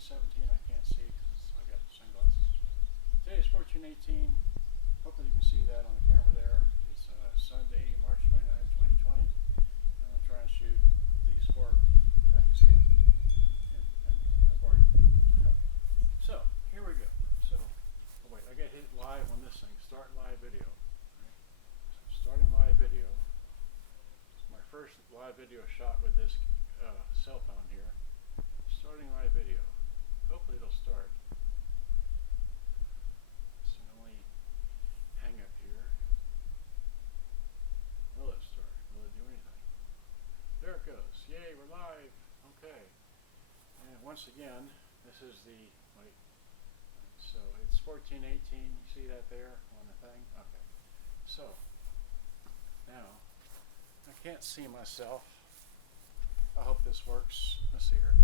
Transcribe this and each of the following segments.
1417, I can't see because I got sunglasses. Today is 1418. Hopefully you can see that on the camera there. It's Sunday, March 29, 2020. I'm going to try and shoot these 4 things here. And I've already. So, here we go. So, oh wait, I got hit live on this thing. Start live video. Right? So, starting live video. It's my first live video shot with this cell phone here. Starting live video. Hopefully it'll start. It's the only hang up here. Will it start? Will it do anything? There it goes. Yay, we're live. Okay. And once again, this is the, wait, so it's 1418. You see that there on the thing? Okay. So, now, I can't see myself. I hope this works. Let's see here.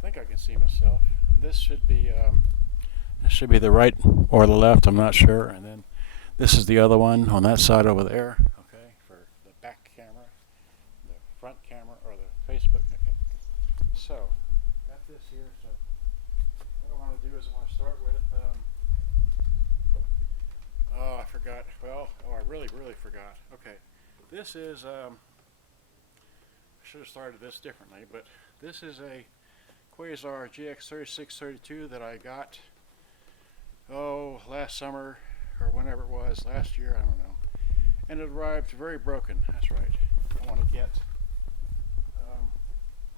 I think I can see myself. And this should be the right or the left. I'm not sure. And then this is the other one on that side over there. Okay, for the back camera, the front camera, or the Facebook. Okay. So got this here. So what I want to do is I want to start with. Oh, I forgot. Well, I really forgot. Okay, this is. I should have started this differently, but this is a Quasar GX3632 that I got, last summer, or whenever it was, last year, I don't know. And it arrived very broken, that's right. I want to get,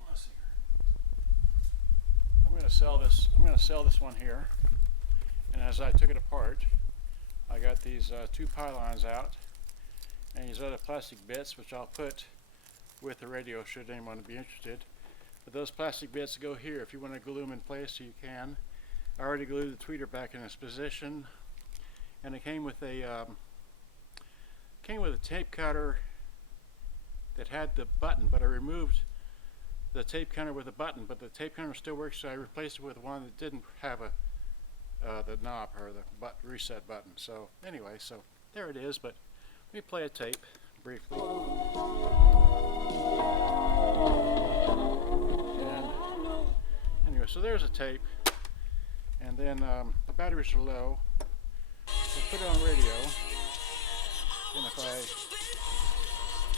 let's see here. I'm going to sell this one here. And as I took it apart, I got these 2 pylons out, and these other plastic bits, which I'll put with the radio should anyone be interested. But those plastic bits go here. If you want to glue them in place, you can. I already glued the tweeter back in its position, and it came with a tape cutter that had the button, but I removed the tape cutter with a button, but the tape cutter still works, so I replaced it with one that didn't have the knob or the reset button. So anyway, so there it is. But let me play a tape briefly. Anyway, so there's a tape, and then the batteries are low, so put it on radio, and if I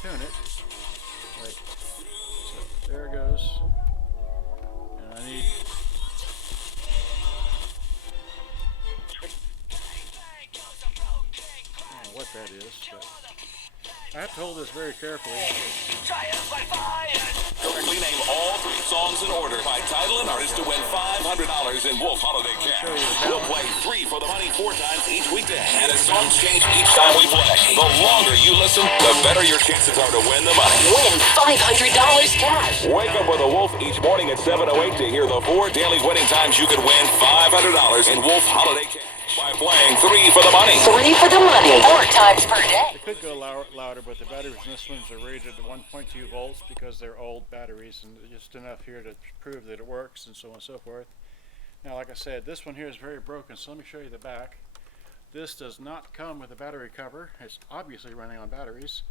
tune it, wait, so there it goes, and I need, I don't know what that is, but I have to hold this very carefully. Correctly name all 3 songs in order by title and artist to win $500 in Wolf Holiday Cash. We'll play 3 for the money 4 times each weekday, and as songs change each time we play. The longer you listen, the better your chances are to win the money. Win $500 cash. Wake up with a Wolf each morning at 7:08 to hear the 4 daily winning times you could win $500 in Wolf Holiday Cash by playing 3 for the money. 3 for the money. 4 times per day. It could go louder, but the batteries in this ones are rated at 1.2 volts because they're old batteries, and just enough here to prove that it works, and so on and so forth. Now, like I said, this one here is very broken, so let me show you the back. This does not come with a battery cover. It's obviously running on batteries.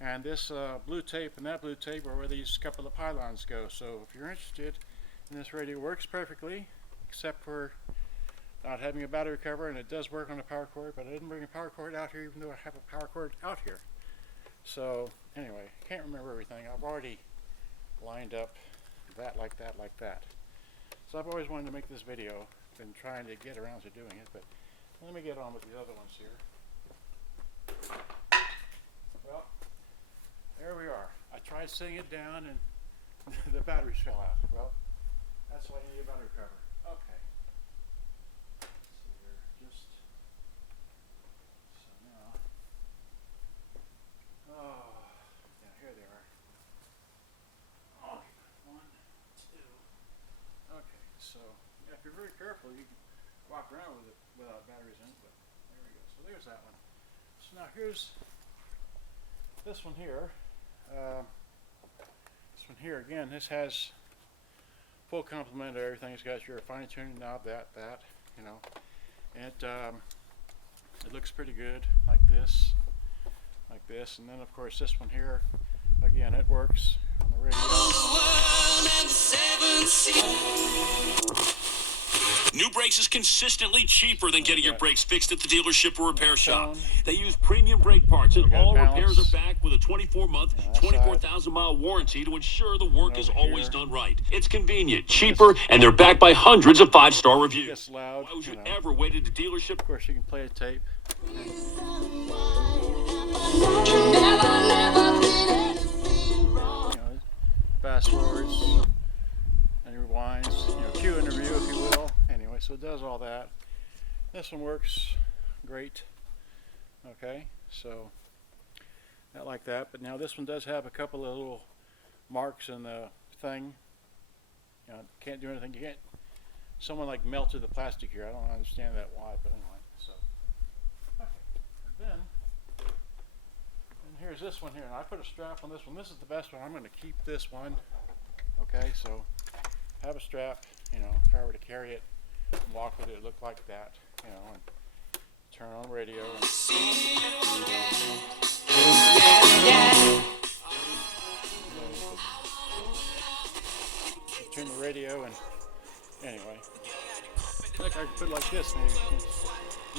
And this blue tape and that blue tape are where these couple of pylons go. So if you're interested in this radio, it works perfectly, except for not having a battery cover, and it does work on a power cord, but I didn't bring a power cord out here even though I have a power cord out here. So anyway, can't remember everything. I've already lined up that, like that, like that. So I've always wanted to make this video, been trying to get around to doing it, but let me get on with these other ones here. Well, there we are. I tried setting it down and the batteries fell out. Well, that's why you need a battery cover. Okay. Here they are. Okay, 1, 2. Okay, so if you're very careful, you can walk around with it without batteries in it, but there we go. So there's that one. So now here's this one here. This one here, again, this has full complement of everything. It's got your fine tuning knob, that, you know. And it looks pretty good, like this, and then of course this one here again, it works on the radio. New brakes is consistently cheaper than getting your brakes fixed at the dealership or repair shop. They use premium brake parts, and all repairs are backed with a 24-month, 24,000-mile warranty to ensure the work is always done right. It's convenient, cheaper, and they're backed by hundreds of 5-star reviews. It's loud. Why would you ever wait at a dealership? Of course, you can play a tape. Fast forwards and rewinds, cue interview if you will. Anyway, so it does all that. This one works great. Okay, so I like that. But now this one does have a couple of little marks in the thing. Can't do anything. You can't. Someone like melted the plastic here. I don't understand that why, but anyway. So okay, and then. Here's this one here, and I put a strap on this one. This is the best one. I'm going to keep this one. Okay, so have a strap. If I were to carry it and walk with it, look like that. And turn on the radio. Turn the radio, and anyway, I think I could put it like this, maybe.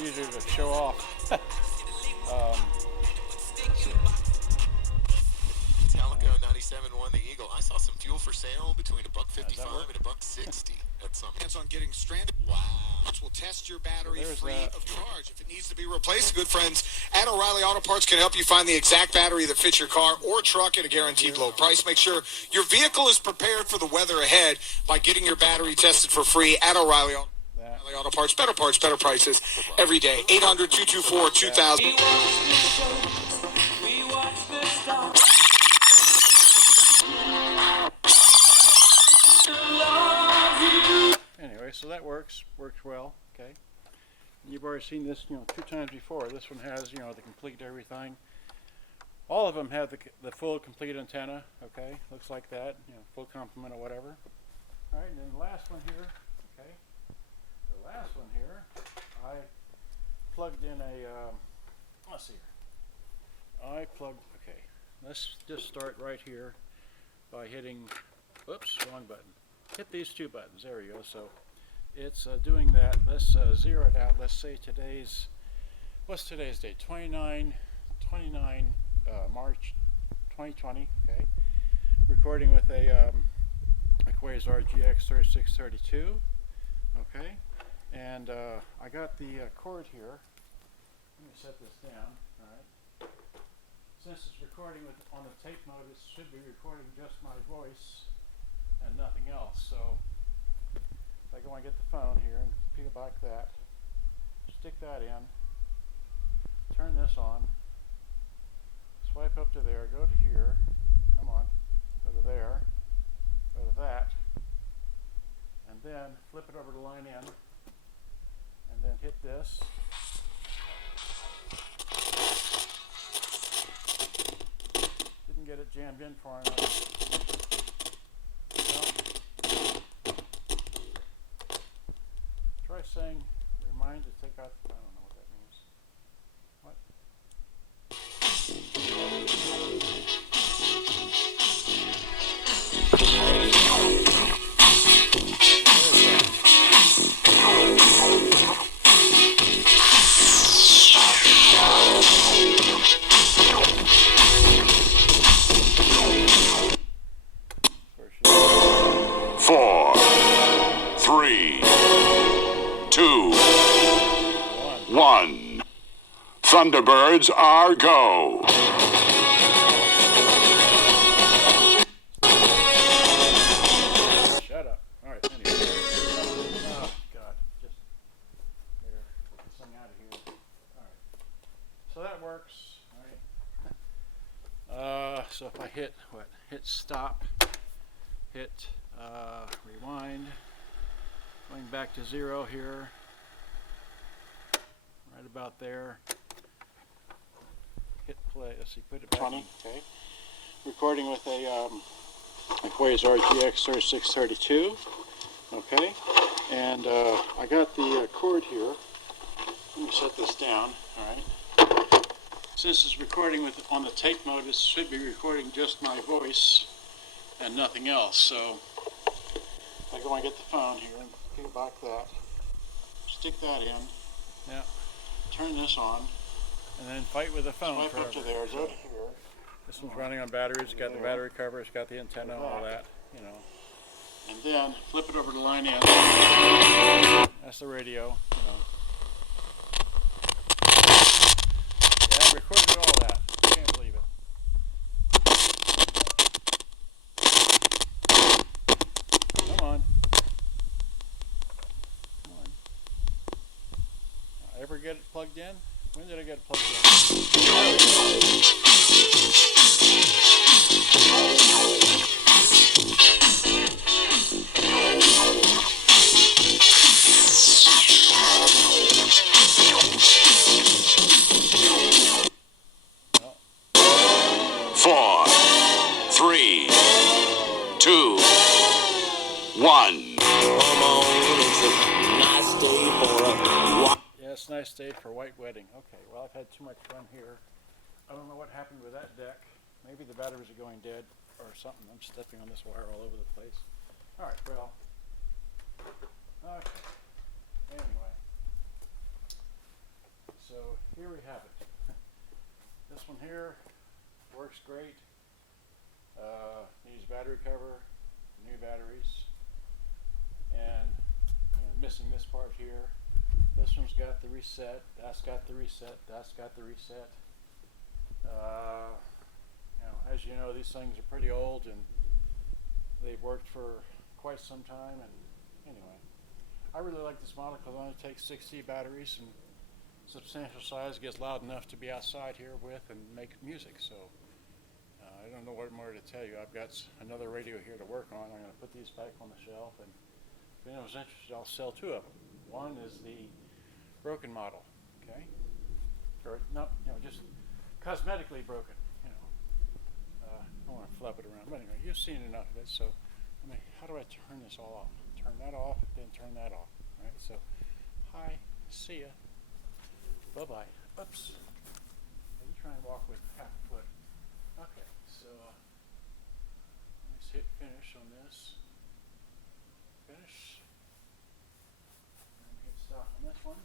Easier to show off. Metallica 97 won the Eagle. I saw some fuel for sale between $1.55 and $1.60 at some. Hands on getting stranded. Wow. Will test your battery There's free that. of charge. If it needs to be replaced, good friends at O'Reilly Auto Parts can help you find the exact battery that fits your car or truck at a guaranteed low price. Make sure your vehicle is prepared for the weather ahead by getting your battery tested for free at O'Reilly Auto Parts. Better parts, better prices every day. 800-224-2000. Anyway, so that works well. Okay, and you've already seen this, 2 times before. This one has, the complete everything. All of them have the full complete antenna. Okay, looks like that. Full complement or whatever. All right, and then the last one here. Okay, the last one here, I plugged in a. Let's see here. Okay, let's just start right here by hitting. Whoops, wrong button. Hit these 2 buttons. There we go. So it's doing that. Let's zero it out. Let's say what's today's date? 29 March 2020. Okay. Recording with a Quasar GX3632. Okay. And I got the cord here. Let me set this down. All right. Since it's recording on the tape mode, it should be recording just my voice and nothing else. So if I go and get the phone here and peel back that, stick that in, turn this on, swipe up to there, go to here, come on, go to there, go to that, and then flip it over to line in, and then hit this. Didn't get it jammed in far enough. Try saying, remind to take out, I don't know what that means. What? Four, three, two, one. Thunderbirds are go. Shut up. All right, anyway. Oh, God. Just here. Get this thing out of here. All right. So that works. All right. So if I hit stop, hit rewind, going back to 0 here, right about there. Hit play. Let's see, put it back. Okay. Recording with a Quasar GX3632. Okay. And I got the cord here. Let me set this down. All right. Since it's recording on the tape mode, it should be recording just my voice and nothing else. So I go and get the phone here and get back that. Stick that in. Now turn this on. And then fight with the phone. Swipe up to there, go to here. This one's running on batteries. It's got the battery cover. It's got the antenna, all that, you know. And then flip it over to line in. That's the radio, you know. Yeah, I recorded all that. Can't believe it. Come on. Come on. Ever get it plugged in? When did I get it plugged in? No. 4, 3, 2, 1. Yes, nice day for white wedding. Okay, well, I've had too much fun here. I don't know what happened with that deck. Maybe the batteries are going dead or something. I'm stepping on this wire all over the place. All right, well, okay. Anyway, so here we have it. This one here works great. Needs battery cover, new batteries, and missing this part here. This one's got the reset, that's got the reset, that's got the reset. As you know, these things are pretty old and they've worked for quite some time. And anyway, I really like this model because it only takes 60 batteries and substantial size, gets loud enough to be outside here with and make music. So I don't know what more to tell you. I've got another radio here to work on. I'm going to put these back on the shelf, and if anyone's interested, I'll sell two of them. One is the broken model, okay? Or not, just cosmetically broken, I don't want to flap it around, but anyway, you've seen enough of it. So, how do I turn this all off? Turn that off, then turn that off. All right. So, hi, see ya, bye bye. Oops. You try and walk with half a foot. Okay. So, let's hit finish on this. Finish. And hit stop on this one.